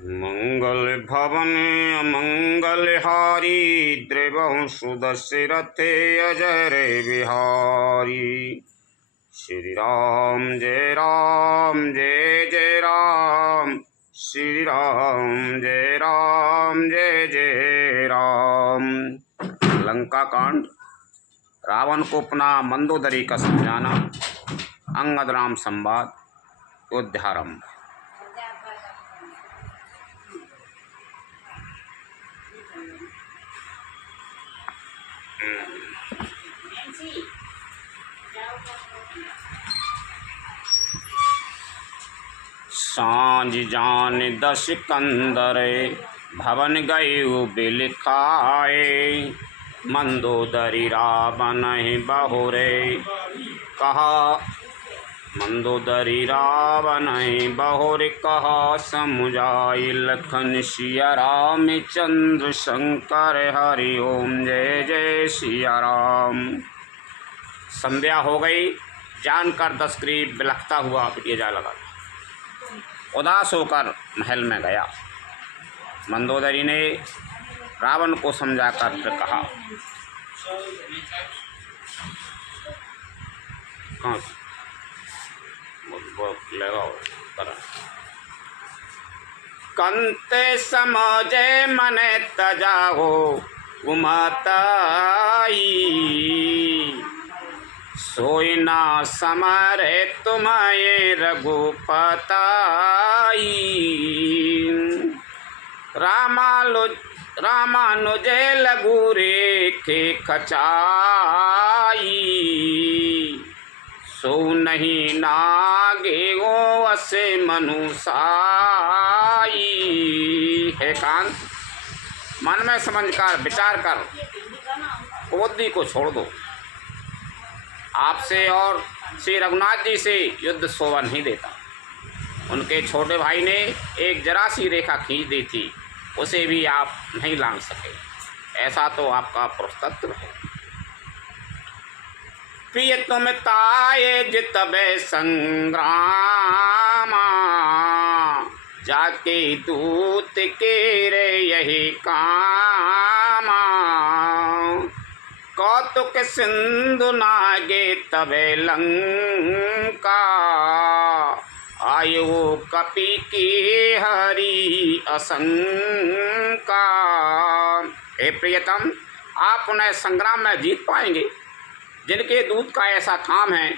मंगल भवन अमंगल हारी द्रवंश दशरथे अजय बिहारी। श्री राम जय जय राम, श्री राम जय जय राम। लंका कांड, रावण को पुनः मंदोदरी का समझाना, अंगद राम संवाद, युद्धारंभ। सांझ जान दस कंदरे, भवन गयु बिल खाए। मंदोदरी रावण बहुरे, कहा मंदोदरी रावण बहुर कहा। समुझाई लखन सिया राम चंद्र शंकर हरि ओम जय जय सिया राम। संध्या हो गई, जानकर दशग्रीव बिलखता हुआ पिटिया जा लगा। उदास होकर महल में गया। मंदोदरी ने रावण को समझाकर फिर कहा, कंते समझे मने तजाओ उमताई। सोई ना समरे तुम्हें रघुपताई। रामानुजे लघु रेखे खचाई। सो नहीं नागे वो असे मनुसाई। हे कांत, मन में समझकर विचार कर क्रोधी को छोड़ दो। आपसे और श्री रघुनाथ जी से युद्ध शोभा नहीं देता। उनके छोटे भाई ने एक जरा सी रेखा खींच दी थी, उसे भी आप नहीं लांघ सके। ऐसा तो आपका पुरुषतत्व है। प्रिय तुम ताये जितबे संग्रामा, जाके दूत के रे यही कामा। कौतुक सिंधु नागे तबे लंका, आयु कपि की हरि असंका। हे प्रियतम, आप उन्हें संग्राम में जीत पाएंगे जिनके दूत का ऐसा काम है,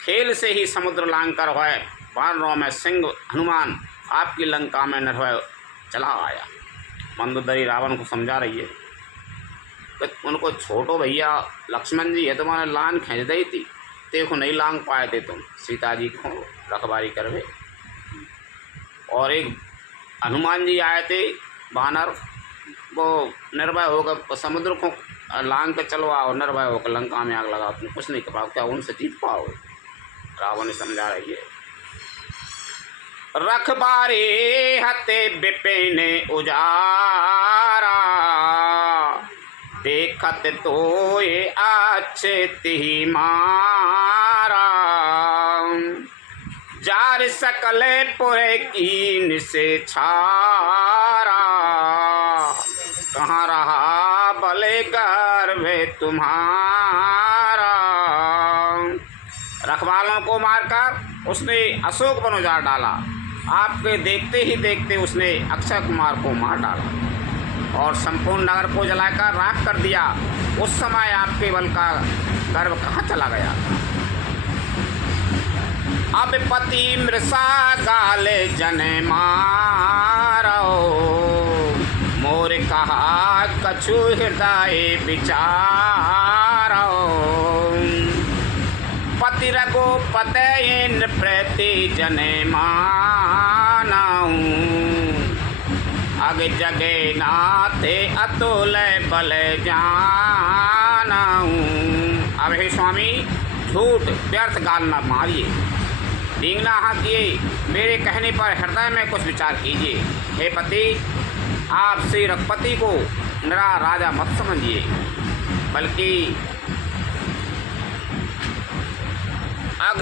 खेल से ही समुद्र लांघ कर है वानरों में सिंह हनुमान आपकी लंका में निर्भय चला आया। मंदोदरी रावण को समझा रही है, उनको छोटो भैया लक्ष्मण जी है तुम्हारे लान खींच दी थी, देखो नहीं लांग पाए थे तुम। सीता जी को रखवारी करवे, और एक हनुमान जी आए थे वानर, वो निर्भय होकर समुद्र को लांग के चलो आओ, निर्भय होकर लंका में आग लगाओ, तुम कुछ नहीं कर पाओ, क्या उनसे जीत पाओगे? रावण ने समझा रही है। रखबारी हते विपिन उजारा, देखत तो ये अच्छे मारा। जार सकले पुरे कीन से छारा, कहाँ रहा भले गर्भ तुम्हारा। रखवालों को मारकर उसने अशोक वन उजाड़ डाला। आपके देखते ही देखते उसने अक्षय कुमार को मार डाला और संपूर्ण नगर को जलाकर राख कर दिया। उस समय आपके बल का गर्व कहाँ चला गया? अब पति मृषा गाले जने मारो, मोर कहा कछु हृदय विचारो। पति रघुपते इन प्रति जने मानऊ, अग जगे नाथे अतुल बल जानऊ। अब हे स्वामी, झूठ व्यर्थ गाल न मारिए, डींगना हाँकिए, मेरे कहने पर हृदय में कुछ विचार कीजिए। हे पति, आप श्री रघुपति को मेरा राजा मत समझिए, बल्कि अग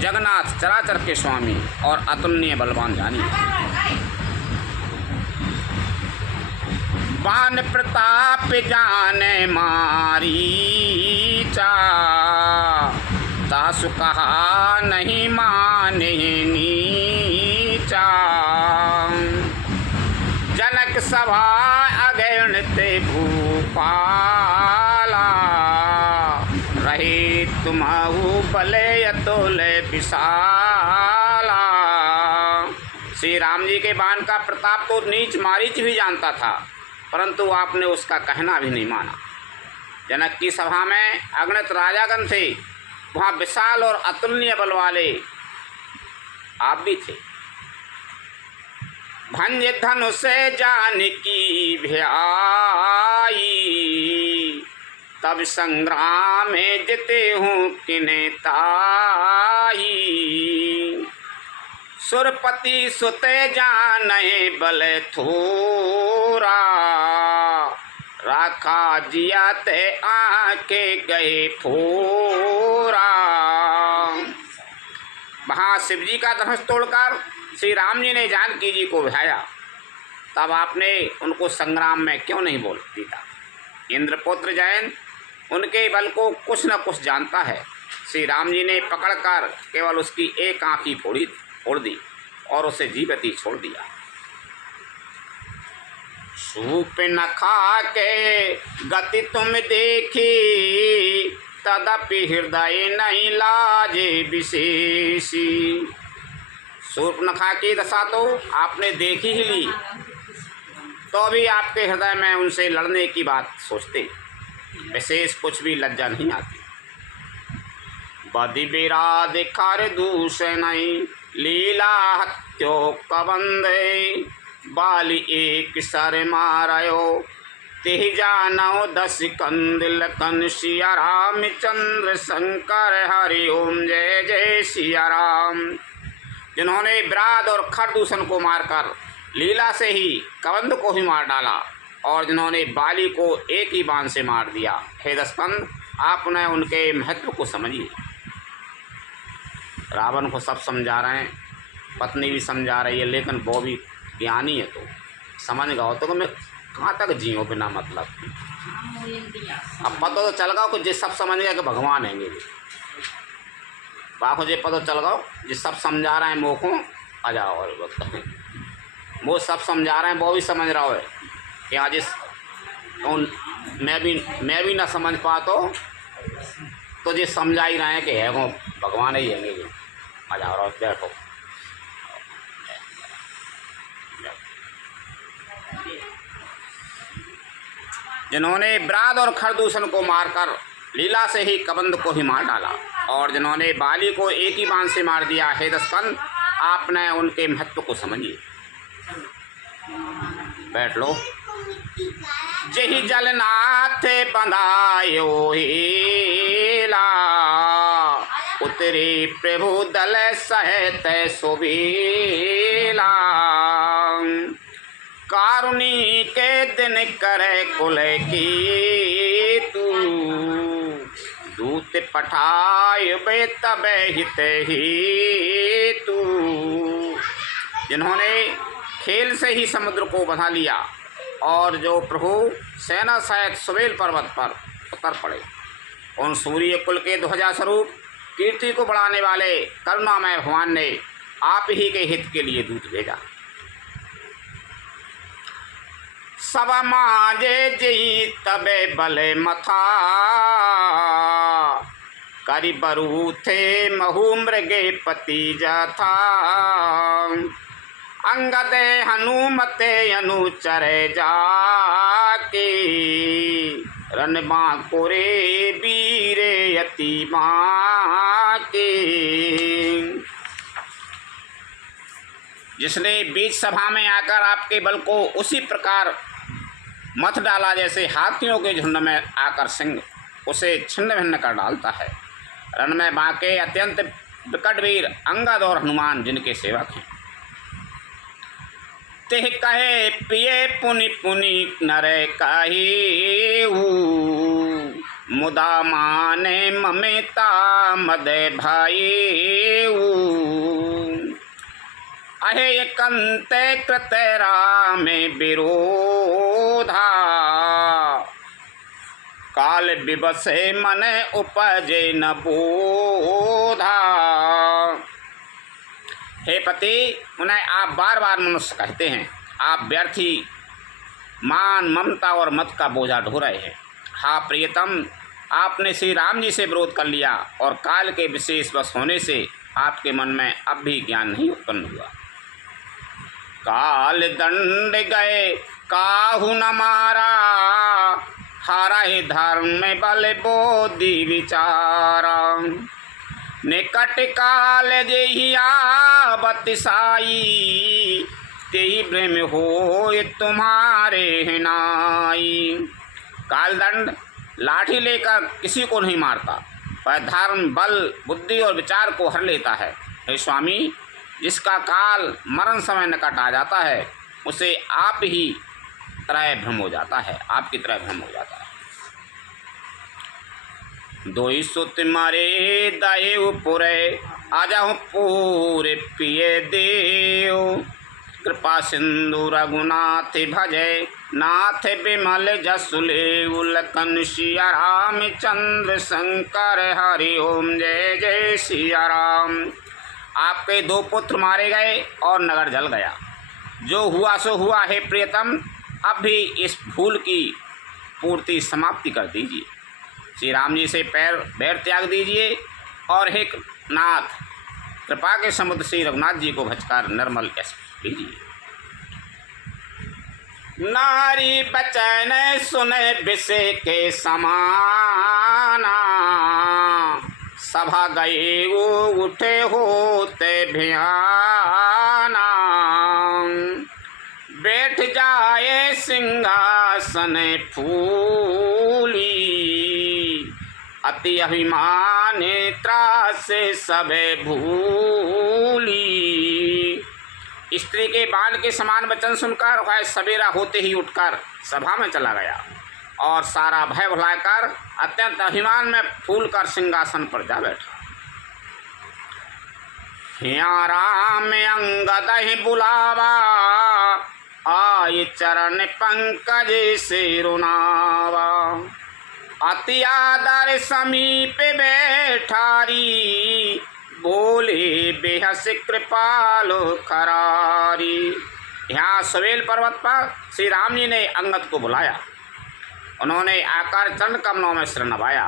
जगन्नाथ चराचर के स्वामी और अतुलनीय बलवान जानिए। बान प्रताप जाने मारीचा, तासु कहा नहीं माने नीचा। जनक सभा अगणित भूपाला, रहे तुम्हाऊ बले अतुल विशाला। श्री राम जी के बाण का प्रताप तो नीच मारीच भी जानता था, परंतु आपने उसका कहना भी नहीं माना। जनक की सभा में अगणित राजागण थे, वहाँ विशाल और अतुलनीय बल वाले आप भी थे। भंज धनुष जानकी भ्याई, तब संग्राम में जिते हूँ किने ताई। सुरपति सुते जाने बल थोरा, राखा जिया ते आके गए फोरा। वहाँ शिव जी का धनुष तोड़कर श्री राम जी ने जानकी जी को भिड़ाया, तब आपने उनको संग्राम में क्यों नहीं बोल दिया। इंद्रपुत्र जयन उनके बल को कुछ न कुछ जानता है। श्री राम जी ने पकड़कर केवल उसकी एक आँख ही फोड़ दी और उसे जीवित ही छोड़ दिया। सूप न खा के गति तुम देखी, तदपि हृदय नहीं लाजे विशेषी। सूप न खा की दशा तो आपने देखी ही ली, तो भी आपके हृदय में उनसे लड़ने की बात सोचते, विशेष कुछ भी लज्जा नहीं आती। बदि बिराद कर दूष नहीं, लीला हत्यो कबंदे। बाली एक सर मारयो, तेह जानो 10 कंदिल कन। सिया रामचंद्र शंकर हरि ओम जय जय सिया राम। जिन्होंने विराद और खरदूषण को मारकर लीला से ही कबंध को ही मार डाला, और जिन्होंने बाली को एक ही बाण से मार दिया। हे दशकंद, आपने उनके महत्व को समझिए। रावण को सब समझा रहे हैं, पत्नी भी समझा रही है, लेकिन वो भी ज्ञानी है, तो समझ गओ तो मैं कहाँ तक जियो बिना मतलब। अब पता तो चल गओ कि जिस सब समझ गया कि भगवान हैंगे, बाको जे पता चल गओ जिस सब समझा रहे हैं मोखों आ जाओ। और वो सब समझा रहे हैं, वो भी समझ रहा है कि आज इस मैं भी ना समझ पा तो ये समझा ही रहे हैं कि है वो भगवान ही हैंगे। आ जाओ और बैठो। जिन्होंने विराद और खरदूषण को मारकर लीला से ही कबंध को ही मार डाला, और जिन्होंने बाली को एक ही बाण से मार दिया। हे दशकंद, आपने उनके महत्व को समझिए। बैठ लो। जही जलनाथ बंधायो हेला, उतरे प्रभु दल सहत सुबेला। कारुणी के दिन करे कुल की तू, दूत पठाय बे तब हित ही तू। जिन्होंने खेल से ही समुद्र को बंधा लिया, और जो प्रभु सेना सहित सुबेल पर्वत पर उतर पड़े, उन सूर्य कुल के ध्वजा स्वरूप कीर्ति को बढ़ाने वाले करुणामय भगवान ने आप ही के हित के लिए दूत भेजा। सब माजे जई तबे बले मथा, करी बरू थे महु मृगे पति जथा। अंगदे हनुमते अनुचरे जाके, रन बांकुरे वीरे यति बाके। जिसने बीच सभा में आकर आपके बल को उसी प्रकार मत डाला जैसे हाथियों के झुंड में आकर सिंह उसे छिन्न भिन्न कर डालता है। रण में बांके अत्यंत विकट वीर अंगद और हनुमान जिनके सेवक हैं। तेह कहे पिए पुनि पुनि नरे कही, मुदा माने ममेता मद भाई। अहे कंते कृत राम विरोधा, काल विवसे मन उपजे न बोधा। हे पति, उन्हें आप बार बार मनुष्य कहते हैं, आप व्यर्थी मान ममता और मत का बोझा ढो रहे हैं। हाँ प्रियतम, आपने श्री राम जी से विरोध कर लिया और काल के विशेष वश होने से आपके मन में अब भी ज्ञान नहीं उत्पन्न हुआ। काल दंड गए काहू न मारा, हारा ही धर्म में बल बोधि विचारा। निकट काल जेहि आवत साई, तेहि भ्रम होय तुम्हारे नाई। कालदंड लाठी लेकर किसी को नहीं मारता, पर धर्म बल बुद्धि और विचार को हर लेता है। हे स्वामी, जिसका काल मरण समय निकट आ जाता है उसे आप ही तरह भ्रम हो जाता है, आपकी तरह भ्रम हो जाता है। दोई सुत मारे दाएउ पुरे, आजाहु पूरे पिए देव। कृपा सिंधु रघुनाथ भजे, नाथ बिमल जसु लेउ। लखन सिया रामचंद्र शंकर हरि ओम, जय जय सिया राम। आपके 2 पुत्र मारे गए और नगर जल गया। जो हुआ सो हुआ। हे प्रियतम, अब भी इस भूल की पूर्ति समाप्ति कर दीजिए। श्री राम जी से बैर त्याग दीजिए और हे नाथ, कृपा के समुद्र श्री रघुनाथ जी को भजकर निर्मल यश दीजिए। नारी बचन सुने विषय के समाना, सभा गए वो उठे होते भियाना। बैठ जाए सिंहासन फूली, अति अभिमान त्रास सबे भूली। स्त्री के बाण के समान वचन सुनकर वह सवेरा होते ही उठकर सभा में चला गया और सारा भय भुलाकर अत्यंत अभिमान में फूलकर सिंहासन पर जा बैठा। हिया राम अंगद ही बुलावा, आय चरण पंकज से रुनावा। अति आदर समीप बैठारी, बोले बेहस कृपालो खरारी। यहाँ सवेल पर्वत पर श्री राम जी ने अंगद को बुलाया। उन्होंने आकर चरण कमलों में सिर नवाया।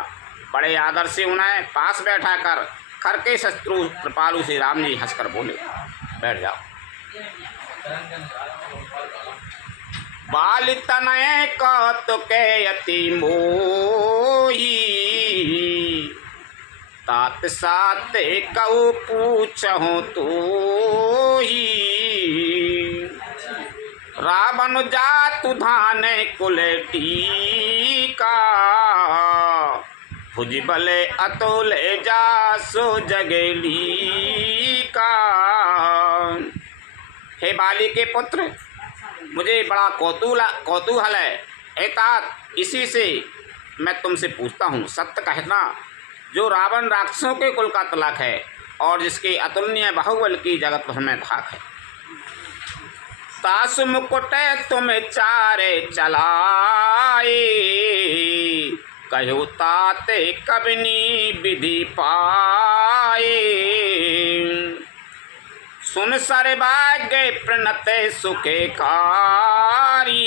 बड़े आदर से उन्हें पास बैठा कर खर के शत्रु कृपालु श्री राम जी हंसकर बोले, बैठ जाओ। बाल तनय कौतुके अति मोही, तात सात कहु पूछहु तोही। रावण जातु धान कुल टीका, भुज बले अतुल जासो जगली का। हे बाली के पुत्र, मुझे बड़ा कौतूहल है। तात, इसी से मैं तुमसे पूछता हूँ, सत्य कहना, जो रावण राक्षसों के कुल का तिलक है और जिसके अतुलनीय बाहुबल की जगत भर में धाक है, तासु मुकुट तुम चारे चलाए। कहो ताते कबनी विधि पाए। सुन सर्वाग्य प्रणत सुखे कारी,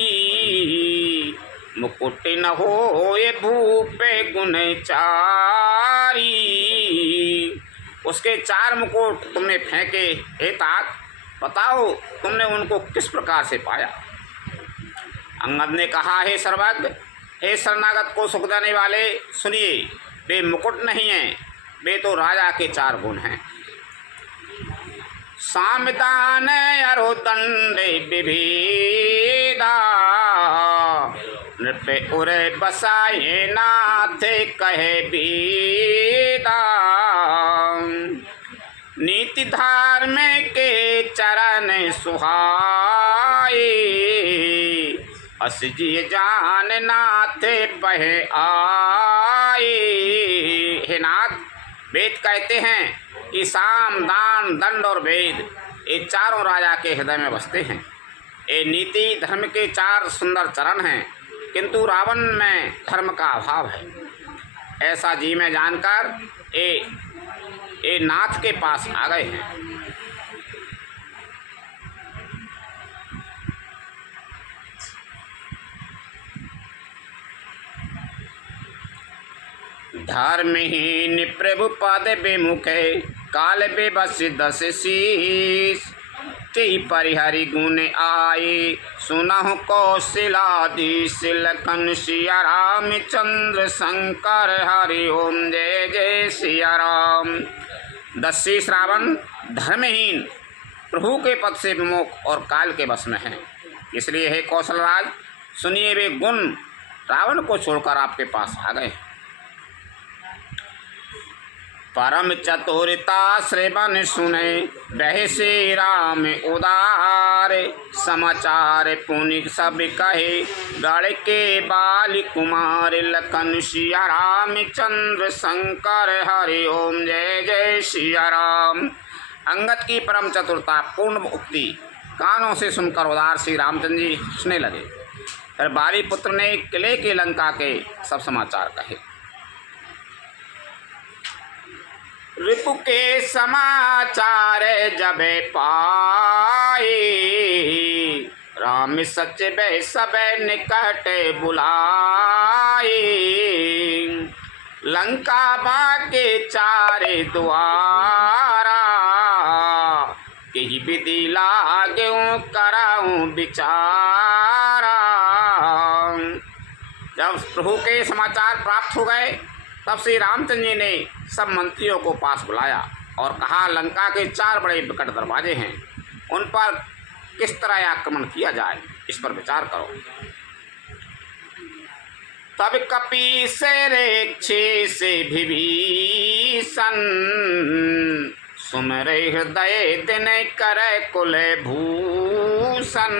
मुकुट न होए भूपे गुण चारी। उसके 4 मुकुट तुमने फेंके। हे तात, बताओ तुमने उनको किस प्रकार से पाया। अंगद ने कहा, हे सर्वज्ञ, हे शरणागत को सुख देने वाले, सुनिए, वे मुकुट नहीं हैं, वे तो राजा के 4 गुण हैं। सामदान अरोदंड विभेदा, नृप उरे बसाए नाथ कहे बेदा। नीति धार्म के चरण सुहाए, अस जी जान नाथ बहे आए। हे नाथ, वेद कहते हैं कि साम दान दंड और वेद, ये चारों राजा के हृदय में बसते हैं। ये नीति धर्म के 4 सुंदर चरण हैं किंतु रावण में धर्म का अभाव है, ऐसा जी में जानकर ये नाथ के पास आ गए हैं। धर्महीन प्रभु पद विमुखे काल बेबस दस शीस तेई परिहरि गुण आए सुनहु कौशलाधीश लखन सिया राम चंद्र शंकर हरि ओम जय जय सिया राम। दस रावण धर्महीन प्रभु के पद से विमुख और काल के वश में है, इसलिए हे कौशलराज सुनिए वे गुण रावण को छोड़कर आपके पास आ गए। परम चतुरता श्रवण सुने बह श्री राम उदार समाचार पुनि सब कहे गढ़ के बाल कुमार लखन सिया राम चंद्र शंकर हरि ओम जय जय सिया राम। अंगद की परम चतुरता पूर्ण उक्ति कानों से सुनकर उदार श्री रामचंद्र जी हंसने लगे। फिर बाली पुत्र ने किले के लंका के सब समाचार कहे। रिपु के समाचार जब पाए राम सच बह सब निकट बुलाए लंका बाके चारे द्वारा कही विधि लागूं कराऊं विचारा। जब प्रभु के समाचार प्राप्त हो गए तब श्री रामचंद्र जी ने सब मंत्रियों को पास बुलाया और कहा लंका के 4 बड़े विकट दरवाजे हैं, उन पर किस तरह आक्रमण किया जाए इस पर विचार करो। तब कपि से रेक्षे से विभीषण सुमरे हृदय दिन करे कुल भूषण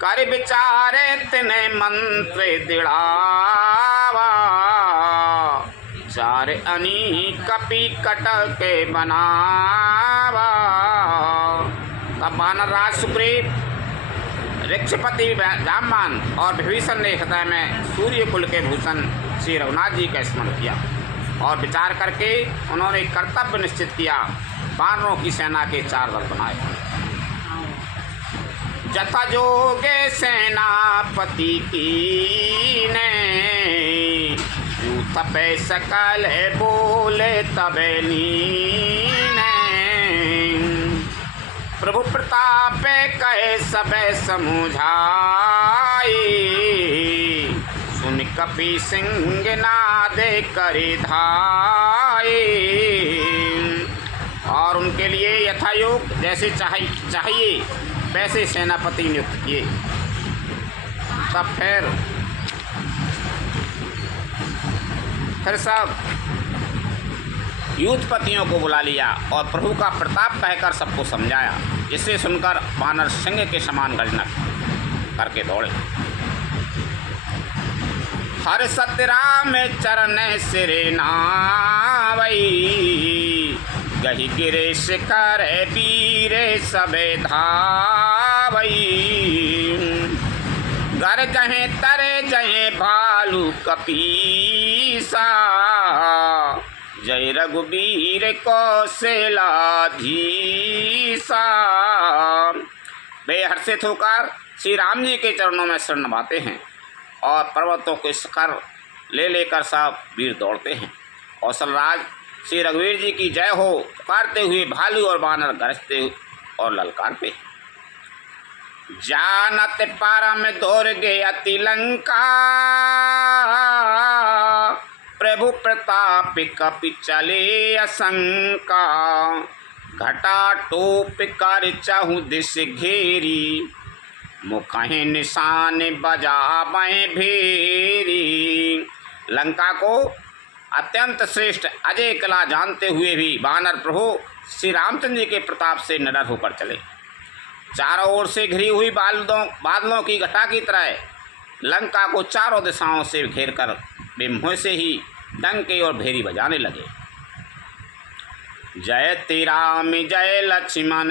कर विचारे तिने मंत्र दिड़ावा चार अनी कपि कटक बनावा। तब वानरराज सुग्रीव ऋक्षपति जाम्बान और विभीषण ने हृदय में सूर्य कुल के भूषण श्री रघुनाथ जी का स्मरण किया और विचार करके उन्होंने कर्तव्य निश्चित किया। वानरों की सेना के 4 दल बनाए। जथा जोगे सेनापति की ने तपे सकल बोले तबे नीने प्रभु प्रताप कहे सबे समुझाई सुन कपि सिंह नादे करि धाई। और उनके लिए यथायोग जैसे चाहिए वैसे सेनापति नियुक्त किए। तब फिर सब युद्धपतियों को बुला लिया और प्रभु का प्रताप कहकर सबको समझाया, जिसे सुनकर वानर सिंह के समान गर्जना करके दौड़े। हर सतराम चरण सिरे नावई गही गिरे शिखर वीरे सबे धावई घर जहे तरे जहे भालू कपीसा जय रघुबीर कौशलाधीसा। वे हर्षित होकर श्री राम जी के चरणों में शरण नभाते हैं और पर्वतों के शिखर ले लेकर सब वीर दौड़ते हैं। कौशलराज श्री रघुवीर जी की जय हो पुकारते हुए भालू और बानर गरजते और ललकारते हैं। जानत परम दुर्गे अति लंका प्रभु प्रताप कपि चले असंका घटा टोप कर चाहु दिश घेरी मुखहि निशान बजावे भेरी। लंका को अत्यंत श्रेष्ठ अजय कला जानते हुए भी वानर प्रभु श्री रामचंद्र जी के प्रताप से निडर होकर चले। चारों ओर से घिरी हुई बादलों की घटा की तरह लंका को चारों दिशाओं से घेर कर वे मुँह से ही डंके और भेरी बजाने लगे। जय ती राम जय लक्ष्मण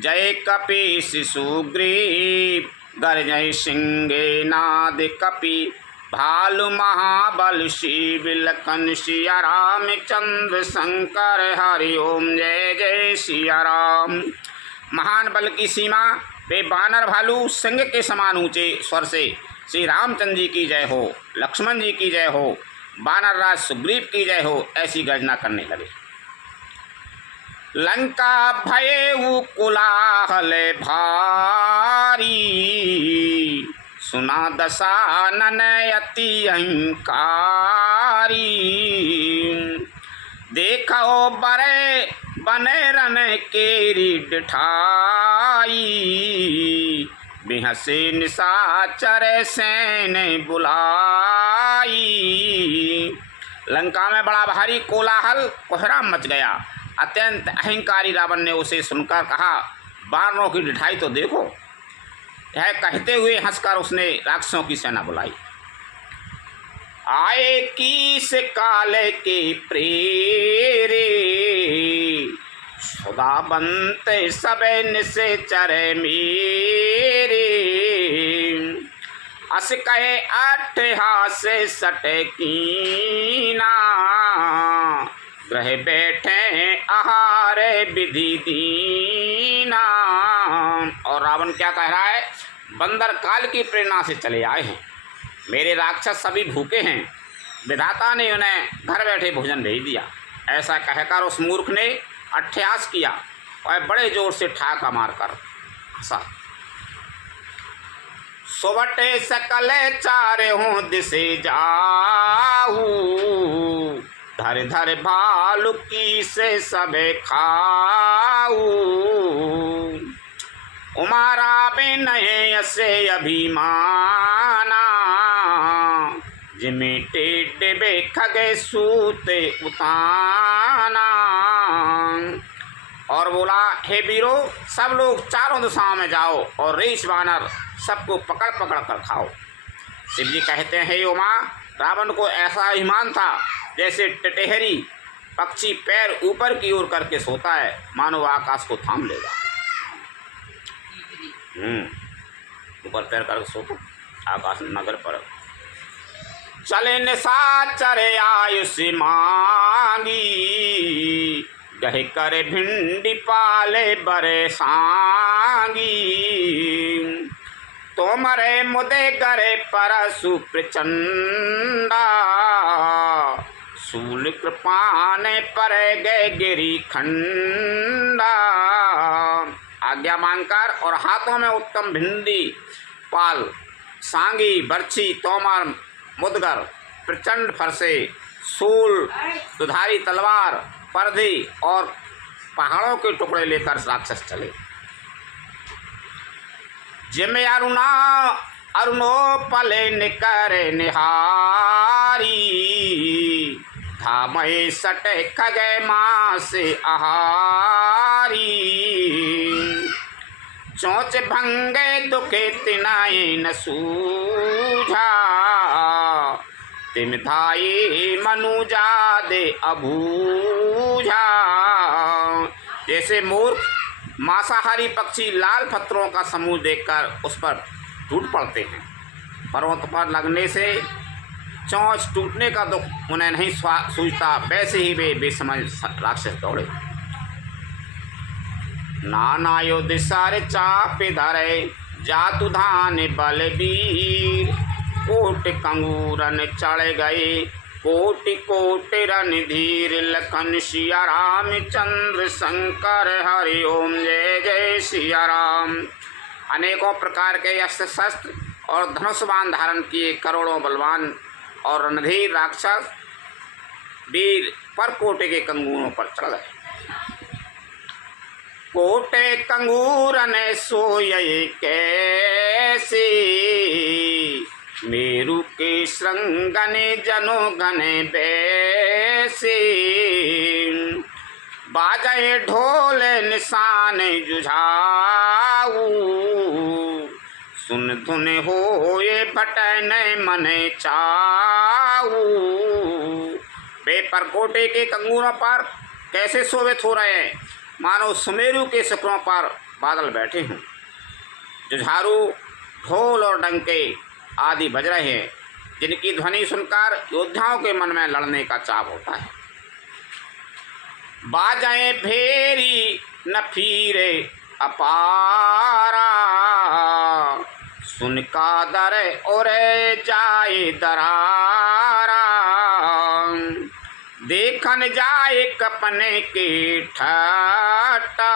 जय कपीस सुग्रीव गरजय सिंगे नाद कपि भालु महाबल शिव लखन सिया रामचंद्र शंकर हरि ओम जय जय सिया राम। महान बल की सीमा वे बानर भालू सिंह के समान ऊंचे स्वर से श्री रामचंद्र जी की जय हो, लक्ष्मण जी की जय हो, बानर राज सुग्रीव की जय हो, ऐसी गर्जना करने लगे। लंका भये कोलाहल भारी, सुना दशानन अति अहंकारी। देखो बरे बने रन केरी डिठाई, बिहसे निशाचर सैन बुलाई। लंका में बड़ा भारी कोलाहल कोहराम मच गया। अत्यंत अहंकारी रावण ने उसे सुनकर कहा, बानरों की डिठाई तो देखो। यह कहते हुए हंसकर उसने राक्षसों की सेना बुलाई। आए किस काल के प्रेरे, सदा बनते सब निश्चर मेरे। अस कहे अट्ठहास सटकीना, ग्रह बैठे आहार विधि दीना। और रावण क्या कह रहा है, बंदर काल की प्रेरणा से चले आए हैं, मेरे राक्षस सभी भूखे हैं, विधाता ने उन्हें घर बैठे भोजन भेज दिया। ऐसा कहकर उस मूर्ख ने अट्ठहास किया और बड़े जोर से ठाका मारकर हंसा। सोवटे सकल चारे हों दिसे जाऊ, धर धर भालू की से सबे खाऊ। उमारा बिनय से अभिमाना, जिमे टेढ़े खगे सूते उताना। और बोला, हे वीरो, सब लोग चारों दिशाओं में जाओ और रेश बानर सबको पकड़ पकड़ कर खाओ। शिव जी कहते हैं, हे उमा, रावण को ऐसा अभिमान था जैसे टेटहरी पक्षी पैर ऊपर की ओर करके सोता है, मानो आकाश को थाम लेगा। ऊपर पैर करके सोता, आकाश नगर पर। चले निशाचर आयुष मांगी, गहे करे भिंडी पाले बरे सांगी। तोमरे मुदे करे परशु प्रचंडा, शूल कृपाने पर गए गिरी खंडा। आज्ञा मांगकर और हाथों में उत्तम भिंडी पाल, सांगी, बर्छी, तोमर, मुदगर, प्रचंड फरसे, शूल, दुधारी तलवार, परधी और पहाड़ों के टुकड़े लेकर राक्षस चले। जिमे अरुणो पले निकर निहारी, धामय सटे खगे माँ से आहारी। चोंच भंगे दुखे तिनाए न सूझा, तिम धाई मनुजा दे अबूझा। जैसे मूर्ख मांसाहारी पक्षी लाल पत्थरों का समूह देखकर उस पर टूट पड़ते हैं, पर्वत पर लगने से चोंच टूटने का दुख उन्हें नहीं सूझता, वैसे ही वे बेसमझ राक्षस दौड़े। नाना युध सारे चाप धरे, जातु धान बलबीर। कोट कंगूरन चढ़ गए, कोटि कोटि रणधीर। लखन सिया रामचंद्र शंकर हरि ओम जय जय सिया राम। अनेकों प्रकार के अस्त्र शस्त्र और धनुष बाण धारण किए करोड़ों बलवान और रणधीर राक्षस वीर परकोटे के कंगूरों पर चढ़ गए। कोटे कंगूरन सोये कैसे, मेरु के श्रृंगने जनो गने बैसे। बाजे ढोल निशान जुझाऊ, सुन धुन होए भटन मन चाऊ। वे परकोटे के कंगूरों पर कैसे शोभित हो रहे हैं, मानो सुमेरु के शिखरों पर बादल बैठे हों। जुझारू ढोल और डंके आदि बज रहे हैं, जिनकी ध्वनि सुनकर योद्धाओं के मन में लड़ने का चाव होता है। बाजाएं भेरी न फिरे अपारा, सुन का दर और जाए दरारा, देखन जाए कपने के ठट्टा,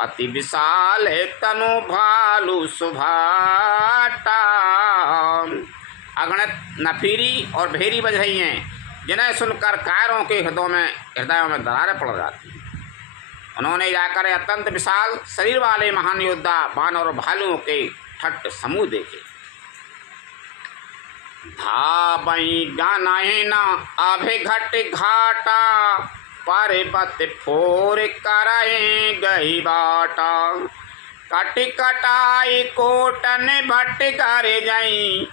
अति विशाल तनु भालू सुभाटा। अगणित नफीरी और भेरी बज रही हैं, जिन्हें सुनकर कायरों के हृदयों में दरारें पड़ जाती हैं। उन्होंने जाकर अत्यंत विशाल शरीर वाले महान योद्धा बानर और भालुओं के ठट्ट समूह देखे। धाबई गानाइना आभे घट घाटा, पर्वत फोर कराए गई बाटा, कट कटाई कोटन भट कर जाई,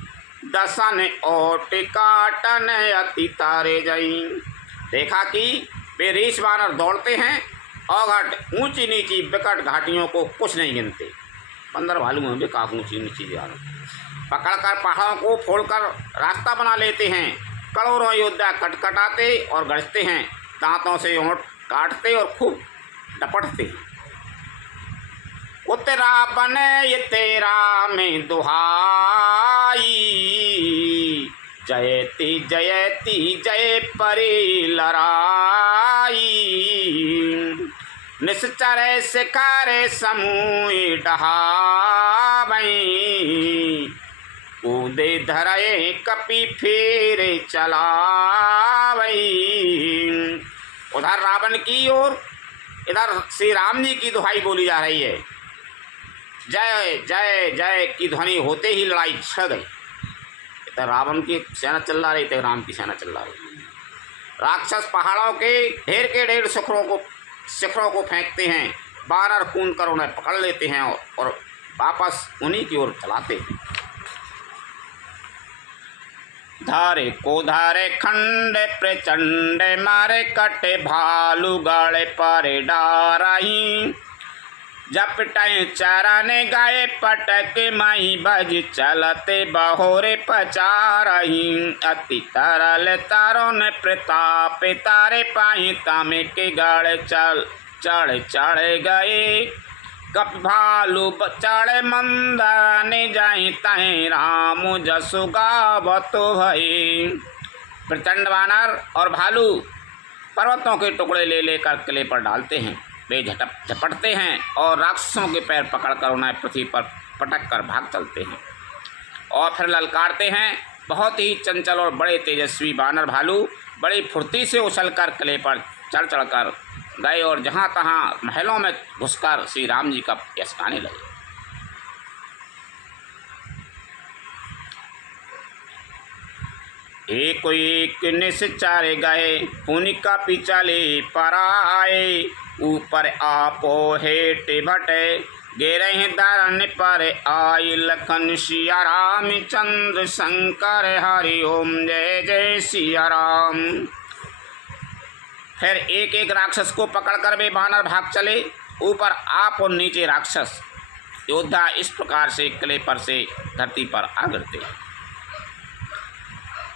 दसन ओट काटन अति तारे जाई। देखा कि वे रीछ बानर दौड़ते हैं और ऊंची नीची विकट घाटियों को कुछ नहीं गिनते। बंदर भालू में भी काफ़ी ऊंची नीची दीवारों पकड़कर पहाड़ों को फोड़कर रास्ता बना लेते हैं। करोड़ों योद्धा कटकटाते और गरजते हैं, दांतों से ओंठ काटते और खूब डपटते हैं। उतरा बने ये तेरा में दुहाई, जयति जयति जय परी लड़ाई, निश्चर शिकार समूह डहावई, कूदे धरे कपि फेर चलावई। उधर रावण की ओर इधर श्री राम जी की दुहाई बोली जा रही है। जय जय जय की ध्वनि होते ही लड़ाई छिड़ गई। इधर रावण की सेना चल रही थी, राम की सेना चल रही। राक्षस पहाड़ों के ढेर शिखरों को फेंकते हैं। बानर कूद कर उन्हें पकड़ लेते हैं और वापस उन्हीं की ओर चलाते हैं। धारे को धारे खंड प्रचंड मारे, कटे भालू गाड़े पारे डारही, जपटे चरण गाये पटक माई बज, चलते बहोरे पचारही, अति तरल तारों प्रताप तारे पाई, तामे के गाड़ चढ़ गए, कप भालू चढ़ मंदाने जाई, तहे राम जसु गावत भई। प्रचंड वानर और भालू पर्वतों के टुकड़े ले लेकर किले पर डालते हैं। वे झपटते हैं और राक्षसों के पैर पकड़कर उन्हें पृथ्वी पर पटक कर भाग चलते हैं और फिर ललकारते हैं। बहुत ही चंचल और बड़े तेजस्वी बानर भालू बड़ी फुर्ती से उछलकर किले पर चढ़ कर गए और जहाँ तहाँ महलों में घुसकर श्री राम जी का यश गाने लगे। एक निश्चार गए, पुनि कपि चले पर आए, ऊपर आपो हेट भटे, गिरहि धरन पर आई, लखन सिया राम चंद्र शंकर हरि ओम जय जय सिया राम। फिर एक एक राक्षस को पकड़कर वे बानर भाग चले। ऊपर आप और नीचे राक्षस योद्धा इस प्रकार से किले पर से धरती पर आ गिरते हैं।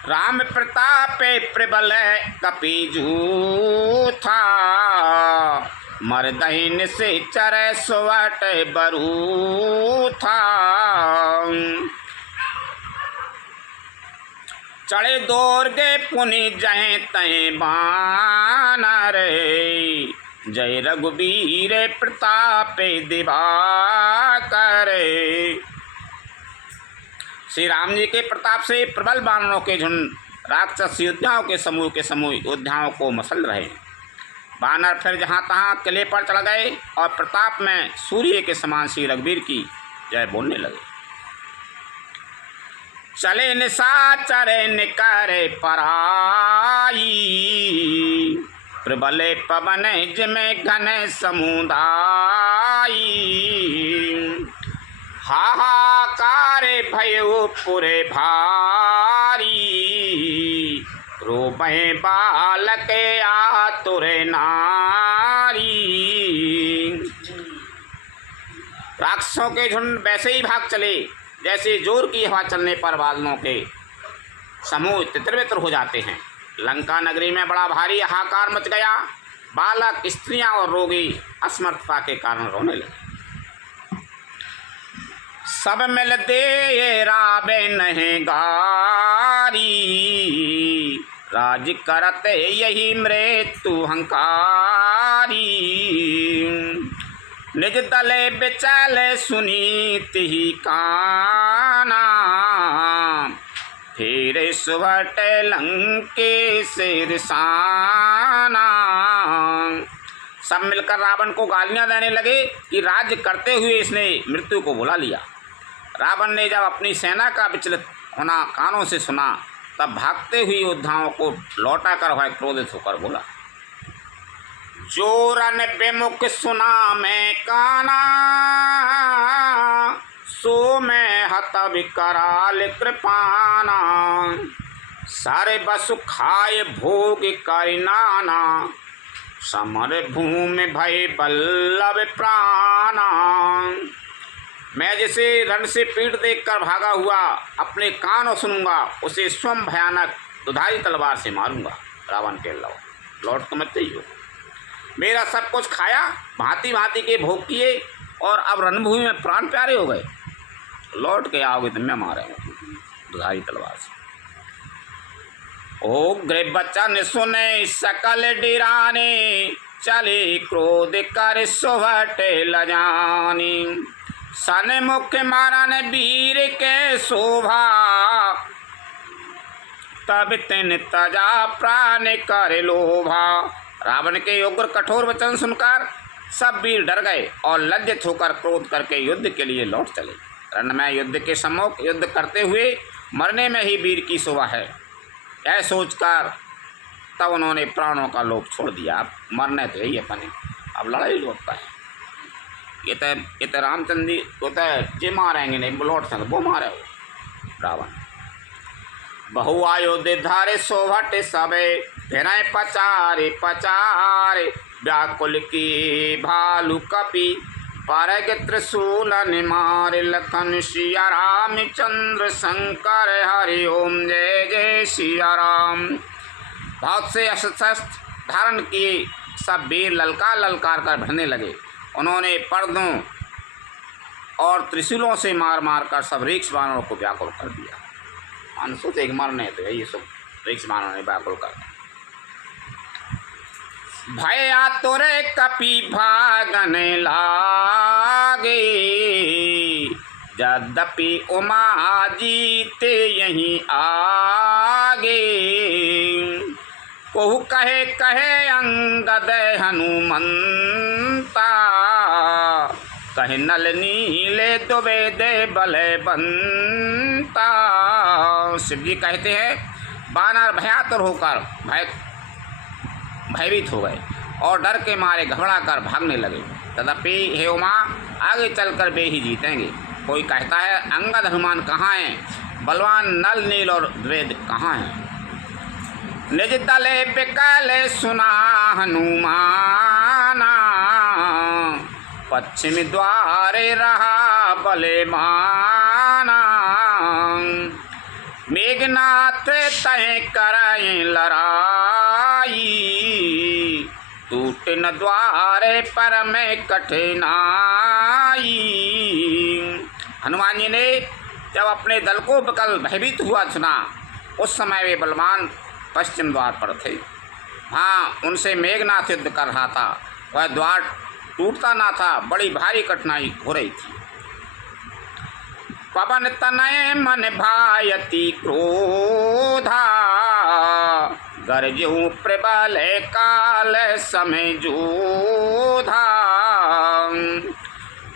राम प्रताप प्रबल कपि था, मर्दहीन से चर सुवट बरू था, चढ़े दौड़ गे पुनि जय तय बानर, जय रघुवीर प्रताप दिवाकर। श्री राम जी के प्रताप से प्रबल बानरों के झुंड राक्षस योद्धाओं के समूह योद्धाओं को मसल रहे। बानर फिर जहाँ तहाँ किले पर चढ़ गए और प्रताप में सूर्य के समान श्री रघुवीर की जय बोलने लगे। चले निशाचर निकर पराई, प्रबल पवन जिमे घन समुदाई, हाहाकार भयो पुरे भारी, रोबे बालक आतुर नारी। राक्षसों के झुंड वैसे ही भाग चले जैसे जोर की हवा चलने पर बादलों के समूह तितर-बितर हो जाते हैं। लंका नगरी में बड़ा भारी हाहाकार मच गया। बालक, स्त्रियां और रोगी असमर्थता के कारण रोने लगे। सब मिल दे राबे नहीं गारी, राज करते यही मृत्यु हंकारी। निज दले बिचले सुनीत ही काना, फिर सुभट लंके से रिसाना। सब मिलकर रावण को गालियां देने लगे कि राज्य करते हुए इसने मृत्यु को बुला लिया। रावण ने जब अपनी सेना का विचलित होना कानों से सुना तब भागते हुए योद्धाओं को लौटा कर वह क्रोधित होकर बोला, जो रन बेमुख सुना मैं काना, सो मैं हत विकराल कृपाना। सारे बसु खाए भोग कर नाना, समर भूमि भय बल्लभ प्राणा। मैं जिसे रण से पीठ देखकर भागा हुआ अपने कानों सुनूंगा, उसे स्वयं भयानक दुधारी तलवार से मारूंगा। रावण के लौट तो मत ही हो, मेरा सब कुछ खाया, भांति भांति के भोग किए और अब रणभूमि में प्राण प्यारे हो गए, लौट के आओगे तो मैं मारेंगे दुधारी तलवार से। ओ गृह बच्चन सुने सकल डिराने, चले क्रोध कर सुभट लजानी। सन्मुख मारन वीर के शोभा, तब तिन तजा प्राण कर लोभा। रावण के उग्र कठोर वचन सुनकर सब वीर डर गए और लज्जित होकर क्रोध करके युद्ध के लिए लौट चले। रण में युद्ध के सम्मुख युद्ध करते हुए मरने में ही वीर की शोभा है, यह सोचकर तब उन्होंने प्राणों का लोभ छोड़ दिया। अब मरने तो यही अपने, अब लड़ाई लौटता है। ये तो रामचंद्र जी तो जे मारेंगे नहीं, लौट सकते वो मारे हो रावण। बहु अयोध्या धारे सोभट सबे, फिर पचारे पचारे। व्याकुल की भालू कपि, परग त्रिशूल निमार। लखन सिया रामचंद्र शंकर हरि ओम जय जय सिया राम। बहुत से अस्त्र धारण किए सब वीर ललकार ललकार कर भिड़ने लगे। उन्होंने पर्दों और त्रिशूलों से मार मार कर सब ऋक्ष बानरों को व्याकुल कर दिया। अनसुत एक मरने तो ये सब ऋक्ष बानरों ने व्याकुल कर दिया। भया तोरे कपि भागन लागे, यद्यपि उमा जीते यहीं आगे। कोहु कहे कहे अंगद हनुमंता, कहे नल नीले दुबे दे बले बनता। शिव जी कहते हैं बानर भयातुर होकर भयभीत हो गए और डर के मारे घबरा कर भागने लगे। तदपि हे उमा, आगे चलकर वे ही जीतेंगे। कोई कहता है अंगद हनुमान कहाँ हैं, बलवान नल नील और द्वेद कहाँ हैं। निज दले बिकले सुना हनुमाना, पश्चिम द्वारे रहा बले माना। मेघनाथ तय कराए लड़ाई, टूट न द्वारे पर में कठिनाई। हनुमान जी ने जब अपने दल को बकल भयभीत हुआ सुना, उस समय वे बलवान पश्चिम द्वार पर थे। हाँ, उनसे मेघनाथ युद्ध कर रहा था। वह द्वार टूटता ना था, बड़ी भारी कठिनाई हो रही थी। पवन तनय मन भायति क्रोधा, गरजूं प्रबल काल समय जोधा।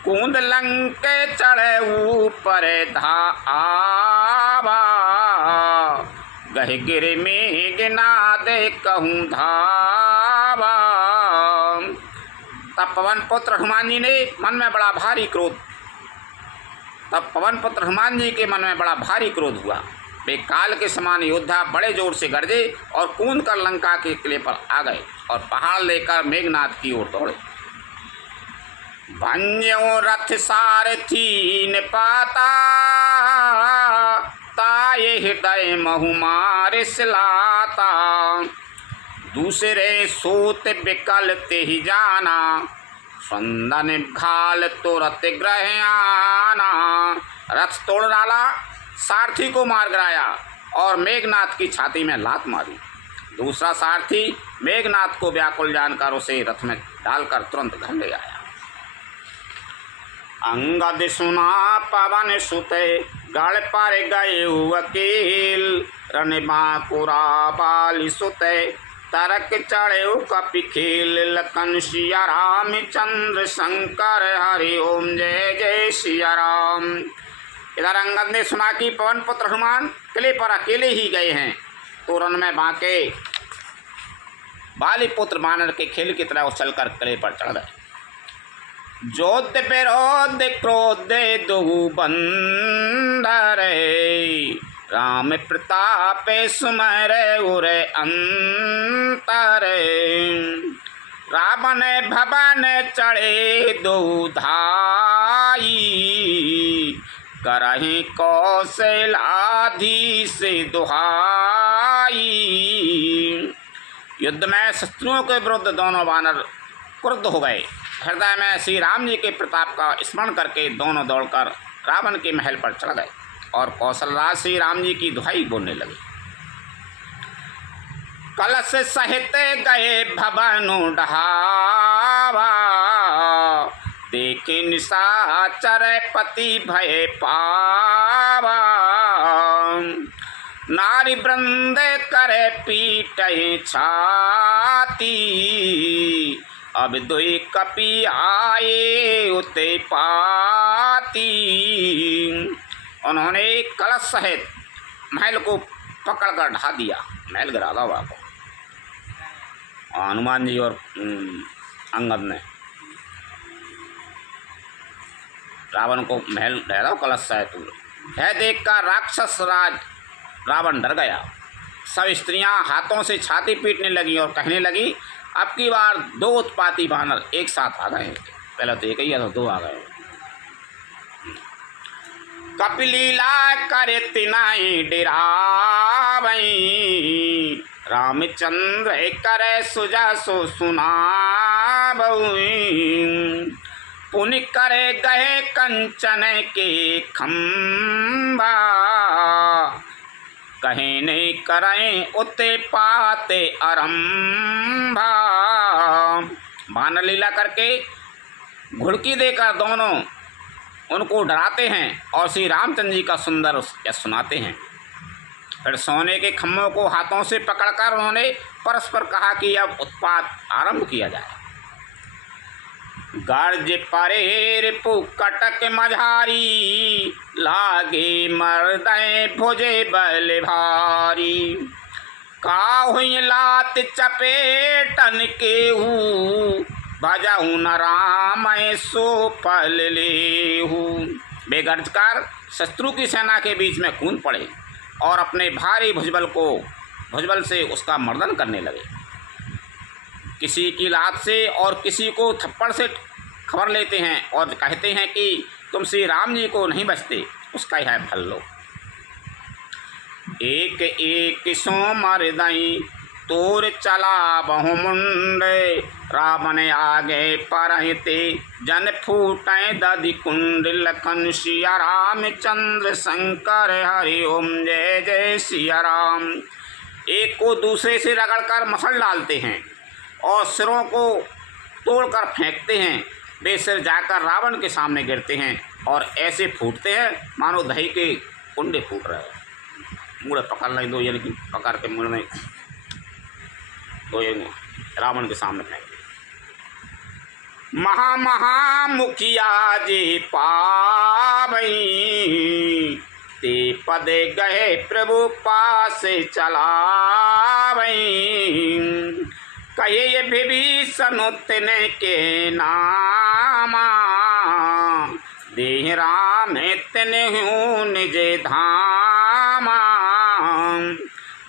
कूंद लंक चढ़े ऊपर धावा, गह गिर मेघनाद कहूँ धावा। तब पवन पुत्र हनुमान जी ने मन में बड़ा भारी क्रोध मन में बड़ा भारी क्रोध हुआ। वे काल के समान योद्धा बड़े जोर से गरजे और कूद कर लंका के किले पर आ गए और पहाड़ लेकर मेघनाद की ओर दौड़े। भंज्यो रथ सारथी ने पाता, ताये हृदय महु मारे सिलाता। दूसरे सोत विकल ते ही जाना, संदन घाल तुरत ग्रह आना। रथ तोड़ डाला, सारथी को मार गिराया और मेघनाथ की छाती में लात मारी। दूसरा सारथी मेघनाथ को व्याकुल जानकर उसे रथ में डालकर तुरंत घर ले आया। अंगद सुना पवन सुते, गढ़ पर गए वकील। रन बांकुरा बाली सुते, तरक चढ़े कपि खेल। लखन सिया राम चंद्र शंकर हरि ओम जय जय सिया राम। इधर अंगद ने सुना कि पवन पुत्र हनुमान किले पर अकेले ही गए हैं, तो रन में बांके बाली पुत्र बानर के खेल की तरह उछलकर किले पर चढ़ गए। जोत विरोध क्रोध दो बंदर, राम प्रताप सुमर उरे अंतर। रावण भवन चढ़े दो धाई, करहि कौशलाधीश दुहाई। युद्ध में शत्रुओं के विरुद्ध दोनों वानर क्रुद्ध हो गए। हृदय में श्री राम जी के प्रताप का स्मरण करके दोनों दौड़कर रावण के महल पर चढ़ गए और कौशलराज श्री राम जी की दुहाई बोलने लगे। कलश सहित गए भवनु ढहावा, देखे निशाचर पति भय पावा। नारी वृंद करे पीटे छाती, अब दुई कपि आए उते पाती। उन्होंने कलश सहित महल को पकड़कर ढा दिया, महल गिरा हुआ को। हनुमान जी और अंगद ने रावण को महल ढहरा कलश सहित। यह देखकर राक्षस राज रावण डर गया। सब स्त्रियां हाथों से छाती पीटने लगी और कहने लगी, अब की बार दो उत्पाती बानर एक साथ आ गए। पहले तो एक ही था, दो आ गए। कपिलीला करे तिनाई डिरावई, रामचंद्र करे सुजा सो सुनावई। पुनि करे गए कंचन के खंबा, कहे नहीं करें उते पाते अरंभा। बानर लीला करके घुड़की देकर दोनों उनको डराते हैं और श्री रामचंद्र जी का सुंदर सुनाते हैं। फिर सोने के खम्भों को हाथों से पकड़कर उन्होंने परस्पर कहा कि अब उत्पात आरंभ किया जाए। गर्ज परेर पुकटक मझारी, लागे मर्दय भुजे बल भारी। काहुई लात चपेटन केहू, भजहु न राम सो फल लेहू। वे गर्ज कर शत्रु की सेना के बीच में कूद पड़े और अपने भारी भुजबल से उसका मर्दन करने लगे। किसी की लात से और किसी को थप्पड़ से खबर लेते हैं और कहते हैं कि तुम श्री राम जी को नहीं बचते, उसका यह फल लो। एक एक सो मरदई तोर चला बहुमुंडे, रावण आगे परहिते जन फूटे दधि कुंड। लखन सिया राम चंद्र शंकर हरि ओम जय जय सिया राम। एक को दूसरे से रगड़कर मसल डालते हैं और सिरों को तोड़कर फेंकते हैं। वे सिर जाकर रावण के सामने गिरते हैं और ऐसे फूटते हैं मानो दही के कुंडे फूट रहे हैं। मुड़ पकड़ लें दो, यानी कि पकड़ के मुड़ में दो रावण के सामने फेंक दिए। महा मुखिया जे पावई, ते पदे गए प्रभु पास चलावई। कहे ये विभीषण उतने के नामा, देह राम इतने हूँ निज धामा।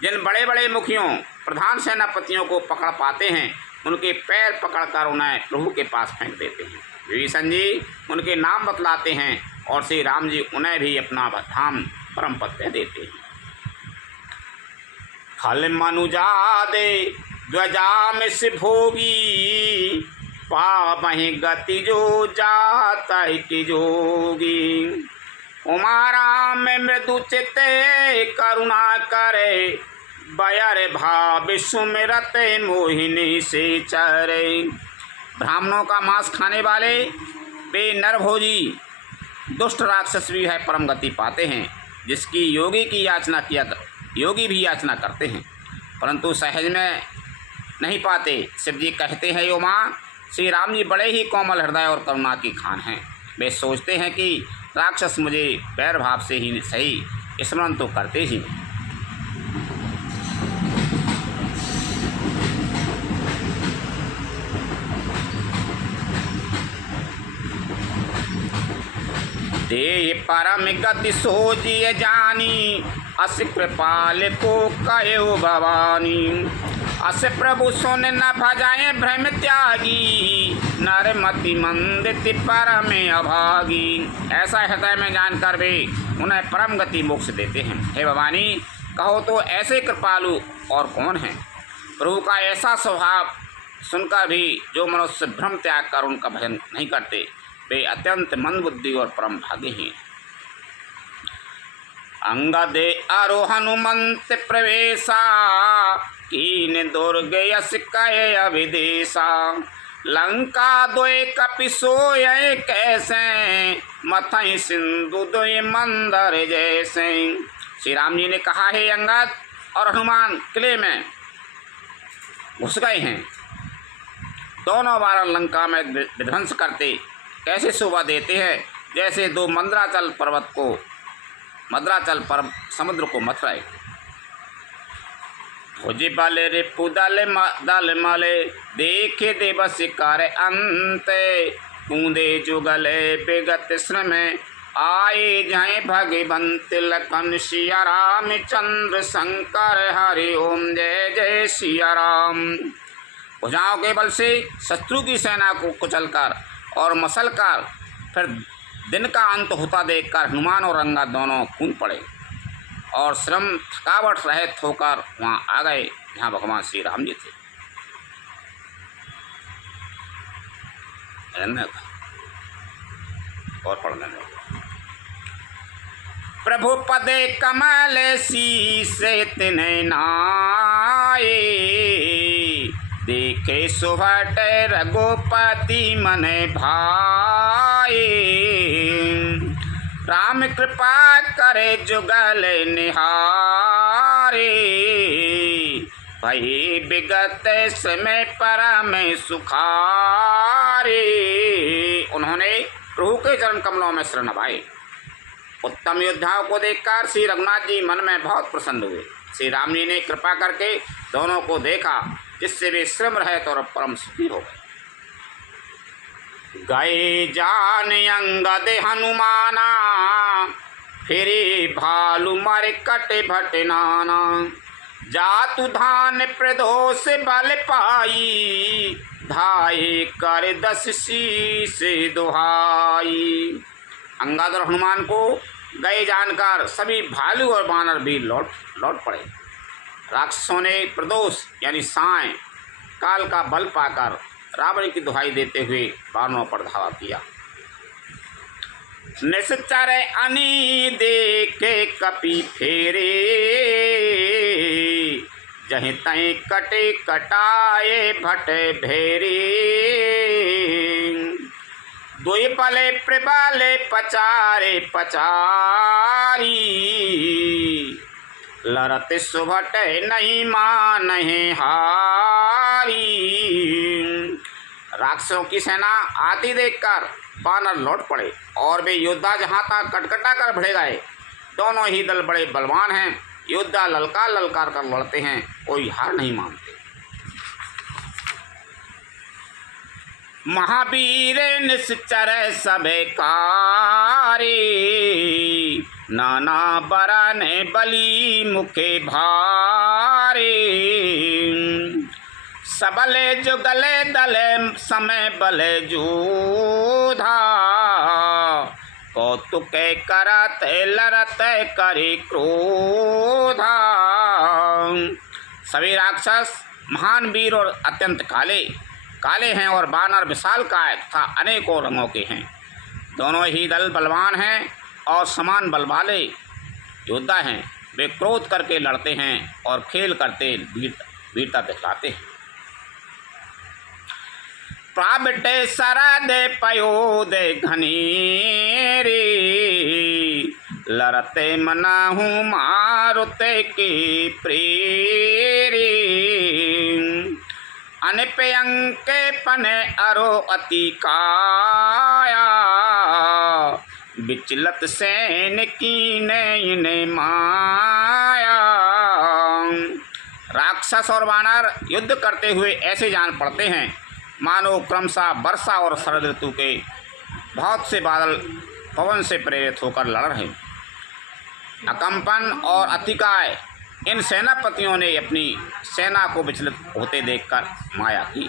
जिन बड़े बड़े मुखियों प्रधान सेनापतियों को पकड़ पाते हैं, उनके पैर पकड़कर उन्हें प्रभु के पास फेंक देते हैं। विभीषण जी उनके नाम बतलाते हैं और श्री राम जी उन्हें भी अपना धाम परम पद पे देते हैं। खल मनुजा दे ध्वजा में से भोगी, पावहि गति जो जाता की जोगी। उमा राम मृदु चित्ते करुणा करे, बयर भाव सुमिरत मोहिनी से चरे। ब्राह्मणों का मांस खाने वाले वे नरभोजी दुष्ट राक्षस भी है परम गति पाते हैं, जिसकी योगी भी याचना करते हैं परंतु सहज में नहीं पाते। शिव जी कहते हैं, यो माँ, श्री राम जी बड़े ही कोमल हृदय और करुणा की खान हैं। वे सोचते हैं कि राक्षस मुझे पैर भाव से ही सही स्मरण तो करते ही नहीं। दे परम गति सोजिए जानी, अस कृपाल को कयो भवानी। अस प्रभु सुन न भजाए भ्रम त्यागी, नरमति मंदित परम अभागी। ऐसा हृदय में जानकर वे उन्हें परम गति मोक्ष देते हैं। हे भवानी, कहो तो ऐसे कृपालु और कौन है? प्रभु का ऐसा स्वभाव सुनकर भी जो मनुष्य भ्रम त्याग कर उनका भजन नहीं करते, वे अत्यंत मंदबुद्धि और परम भागी। अंगद अरो हनुमंत प्रवेशा, कीन दुर्ग यस कय अविदेशा। लंका दोय कपि सोय कैसे, मथई सिंधु दोय मंदर जैसे। श्री राम जी ने कहा, है अंगद और हनुमान किले में घुस गए हैं, दोनों बार लंका में विध्वंस करते कैसे शोभा देते हैं, जैसे दो मंदराचल समुद्र को मथ रहे। भुज बल रिपु दल मले, देखे देवस कर अंत। कूदे जुगले विगत श्रम, आए जाए भगवंत लखन सिया राम चंद्र शंकर हरि ओम जय जय सिया राम। भुजाओं के बल से शत्रु की सेना को कुचलकर और मसलकर फिर दिन का अंत होता देखकर हनुमान और अंगद दोनों कूद पड़े और श्रम थकावट रहित होकर वहाँ आ गए जहाँ भगवान श्री राम जी थे। और पढ़ने में प्रभु पदे कमल शीस तिन्ह नाये, देखे सुभट रघुपति मन भाए। राम कृपा करे जुगल निहारे, भई विगत समय परम सुखारे। उन्होंने प्रभु के चरण कमलों में शरण नभाए। उत्तम योद्धाओं को देखकर श्री रघुनाथ जी मन में बहुत प्रसन्न हुए। श्री राम जी ने कृपा करके दोनों को देखा, जिससे वे श्रम रहित और परम सुखी हो गए। गए जान अंगद हनुमाना, फिरे भालू मर कट भट नाना। जातु धान प्रदोष बल पाई, धाये कर 10 शीस दुहाई। अंगद और हनुमान को गए जानकर सभी भालू और बानर भी लौट पड़े। राक्षसों ने प्रदोष यानी साय काल का बल पाकर रावण की दुहाई देते हुए बानरों पर धावा किया। निश्चर अनी देखे कपि फेरे, जहीं तहीं कटे कटाए भट भेरे। दुई पले प्रबले पचारे पचारी, लड़त सुभट नहीं मानहि हारी। राक्षसों की सेना आती देखकर बानर लौट पड़े और वे योद्धा जहाँ तक कटकटा कर भिड़ गए। दोनों ही दल बड़े बलवान हैं, योद्धा ललकार कर लड़ते हैं, कोई हार नहीं मानते। महावीर निश्चर सबे कारी, नाना बरन बली मुखे भारी। सबले जो गले दले समय बले जूधा कौतुक करत लरत करी क्रोधा। सभी राक्षस महान वीर और अत्यंत काले काले हैं और बानर विशालकाय तथा अनेकों रंगों के हैं। दोनों ही दल बलवान हैं और समान बल वाले योद्धा हैं। वे क्रोध करके लड़ते हैं और खेल करते वीरता दिखलाते हैं। प्राबटे सरदे पयोदे घनेरी लड़ते मनाहू मारुते की प्रेरी। अनपयंके पने अरो अति काया विचलत सैन की ने माया। राक्षस और वानर युद्ध करते हुए ऐसे जान पड़ते हैं मानो क्रमशः वर्षा और शरद ऋतु के बहुत से बादल पवन से प्रेरित होकर लड़ रहे। अकंपन और अतिकाय इन सेनापतियों ने अपनी सेना को विचलित होते देखकर माया की।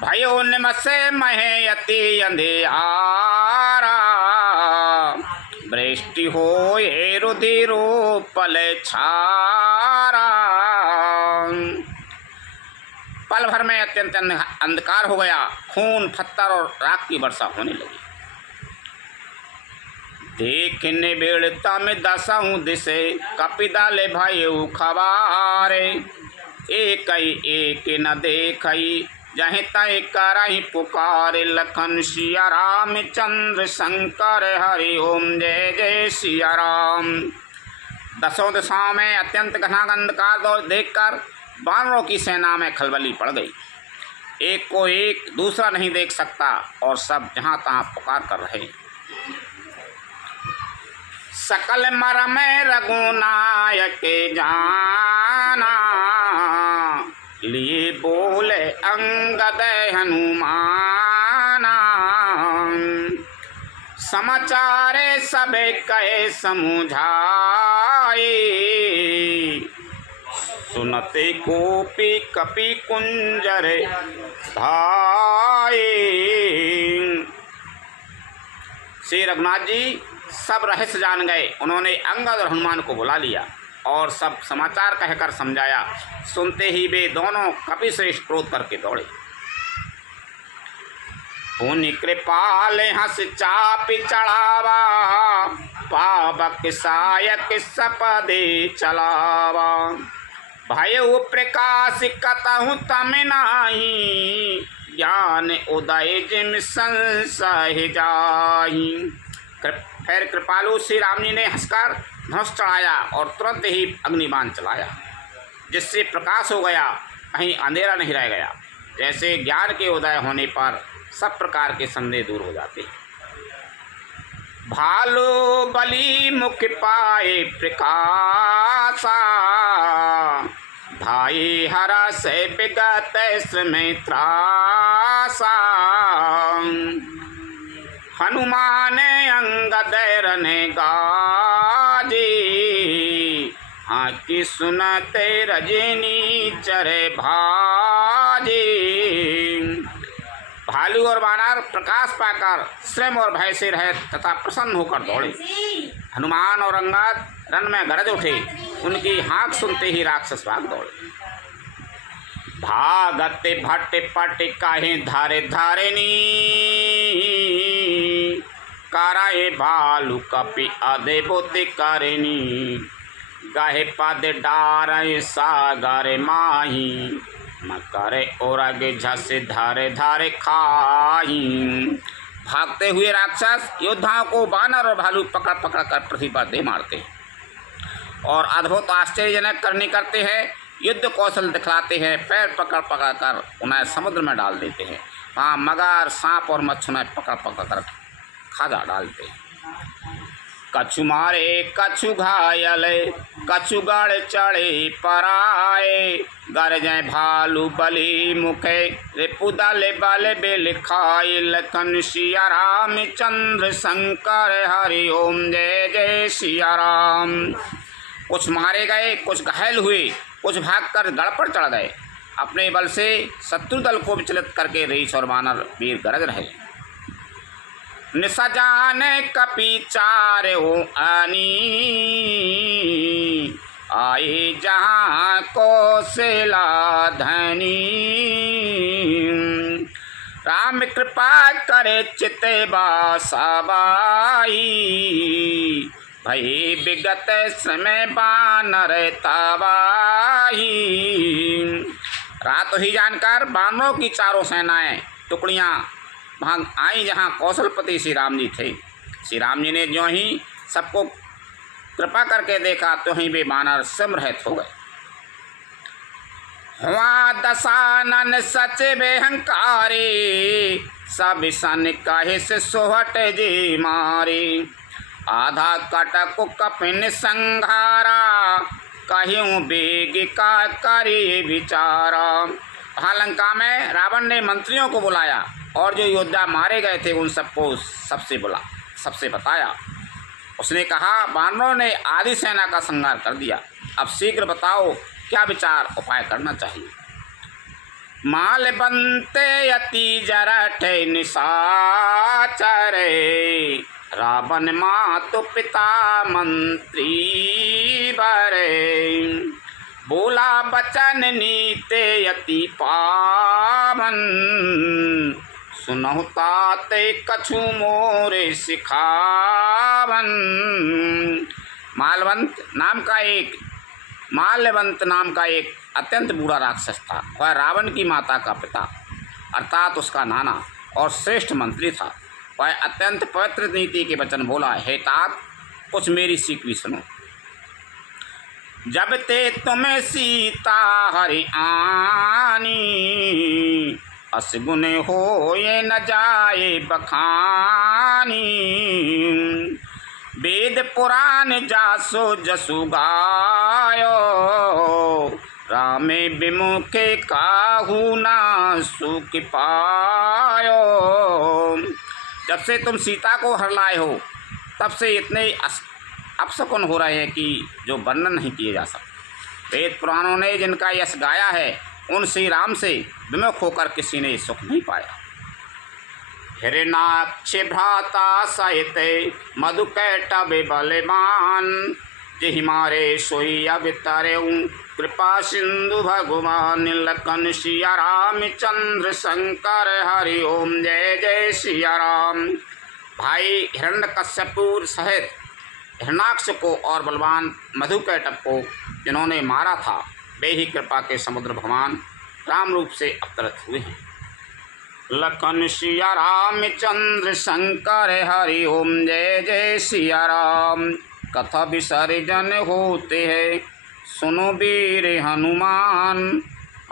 भयो निमसे महे यति अंधियारा वृष्टि हो ये रुधिरो पल छारा। पल भर में अत्यंत अंधकार हो गया, खून पत्थर और राख की वर्षा होने लगी। देखने बेड़ता में दसहूँ दिसे कपिदाले भयो खबारे। एक न देखई जहीं तय करही पुकारे लखन सिया राम चंद्र शंकर हरि ओम जय जय सिया राम। दसों दिशाओं में अत्यंत घना अंधकार देखकर वानरों की सेना में खलबली पड़ गई। एक को एक दूसरा नहीं देख सकता और सब जहाँ तहाँ पुकार कर रहे। सकल मर में रघुनायक जाना लिए बोले अंगद हनुमाना। समाचारे सबे कहे समुझाए सुनते गोपी कपि कुंजर धाये। श्री रघुनाथ जी सब रहस्य जान गए। उन्होंने अंगद और हनुमान को बुला लिया और सब समाचार कहकर समझाया। सुनते ही वे दोनों कपि श्रेष्ठ क्रोध करके दौड़े। पुनि कृपाल हंस चापि चढ़ावा पावक सायक सपदे चलावा। भयो प्रकाश कतहु तम नाही ज्ञान उदय जिम संशय जाहि। फिर कृपालु श्री राम जी ने हंसकर धनुष चढ़ाया और तुरंत ही अग्निबाण चलाया, जिससे प्रकाश हो गया, कहीं अंधेरा नहीं रह गया। जैसे ज्ञान के उदय होने पर सब प्रकार के संदेह दूर हो जाते हैं। भालू बली मुख पाए प्रकाशा धाई हरा से विगत में त्रासा। हनुमान अंगद रने गाजी हाँ की सुनते रजनी चरे भाजी। भालू और वानर प्रकाश पाकर श्रम और भय से रहे तथा प्रसन्न होकर दौड़े। हनुमान और अंगद रन में गरज उठे। उनकी हाँक सुनते ही राक्षस भाग दौड़े। भागते भट्ट पट काहे धारे धारेनी कराए भालू कपि आधे बोते करेनी। गाहे पद डारे सागर माही मकरे और आगे झसे धारे धारे खाही। भागते हुए राक्षस योद्धाओं को वानर और भालू पकड़ पकड़ कर पृथ्वी पर दे मारते हैं और अद्भुत आश्चर्यजनक करनी करते हैं। युद्ध कौशल दिखलाते हैं। पैर पकड़ पकड़ कर उन्हें समुद्र में डाल देते हैं। वहाँ मगर सांप और मच्छ उन्हें पकड़ पकड़ कर खाजा डालते हैं। कछु मारे कछु घायल कछु गढ़ चढ़े पराए। गरजें भालू बली मुखे रिपुदल बल बिल खाए। लखन सिया राम चंद्र शंकर हरि ओम जय जय सिया राम। कुछ मारे गए, कुछ घायल हुए कुछ भागकर गढ़ पर चढ़ गए। अपने बल से शत्रु दल को विचलित करके रईस और वानर वीर गरज रहे। निसजान कपि चारहु आनी, आए जहाँ कौशला धनी। राम कृपा करे चित बासाबाई, भई विगत समय बानर तबाही। रात ही जानकर बानरों की चारों सेनाएं टुकड़ियां भाग आई जहां कौशलपति श्री राम जी थे। श्री राम जी ने ज्यों ही सबको कृपा करके देखा तो ही वे बानर समरहित हो गए। हुआ दशानन सच बेहंकारे, सब सन कहे से सोहट जे मारे। आधा कटक कपिन संघारा, कहीं बेग का करे विचारा। वहाँ लंका में रावण ने मंत्रियों को बुलाया और जो योद्धा मारे गए थे उन सबको सबसे बताया। उसने कहा, वानरों ने आधी सेना का संहार कर दिया, अब शीघ्र बताओ क्या विचार उपाय करना चाहिए। माल बनते अति जरठ निशाचर, रावण मातु पिता मंत्री बरे। बोला बचन नीते अति पावन, सुनहु ताते कछु मोरे सिखावन। माल्यवंत नाम का एक अत्यंत बूढ़ा राक्षस था। वह रावण की माता का पिता अर्थात उसका नाना और श्रेष्ठ मंत्री था। वह अत्यंत पवित्र नीति के वचन बोला, हे तात कुछ मेरी सीखवी सुनो। जब ते तुम्हें सीता हरि आनी, असगुन हो ये न जाए बखानी। वेद पुराण जासो जसु गायो, रामे विमुखे काहू ना सुख पायो। जब से तुम सीता को हर लाए हो तब से इतने अपशकुन हो रहे हैं कि जो वर्णन नहीं किए जा सकते। वेद पुराणों ने जिनका यश गाया है उन श्री राम से विमुख होकर किसी ने सुख नहीं पाया। हिरणाक्ष भ्राता सहित मधुकैटभ बलवान, जेहि मारे सोई अवतरऊ कृपा सिंधु भगवान। लखन सिया रामचंद्र शंकर हरि ओम जय जय सिया राम। भाई हिरण्यकश्यप सहित हिरणाक्ष को और बलवान मधुकैटभ को जिन्होंने मारा था वे ही कृपा के समुद्र भगवान राम रूप से अवतरित हुए हैं। लखन सिया रामचंद्र शंकर हरि ओम जय जय सिया राम। कथा विसर्जन होते हैं सुनो वीर हनुमान,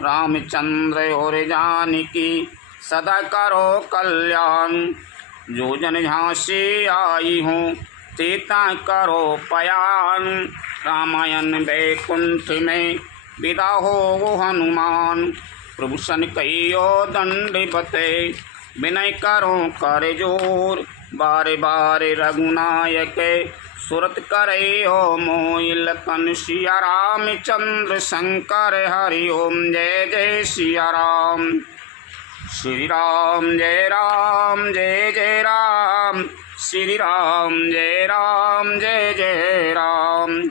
रामचंद्र और जानकी सदा करो कल्याण। जो जन झांसी आई हूँ सीता करो पयान, रामायण वैकुंठ में विदा हो वो हनुमान। प्रभु सन कहियो दंडवत विनय करो कर जोर, बारे बारे रघुनायक सुरत करे हो मोहि। लखन सिया रामचंद्र शंकर हरि ओम जय जय सिया राम। श्री राम जय राम जय जय राम, श्री राम जय राम जय जय राम।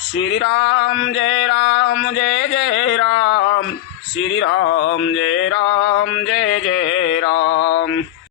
श्री राम जय राम जय जय राम, श्री राम जय राम जय जय राम।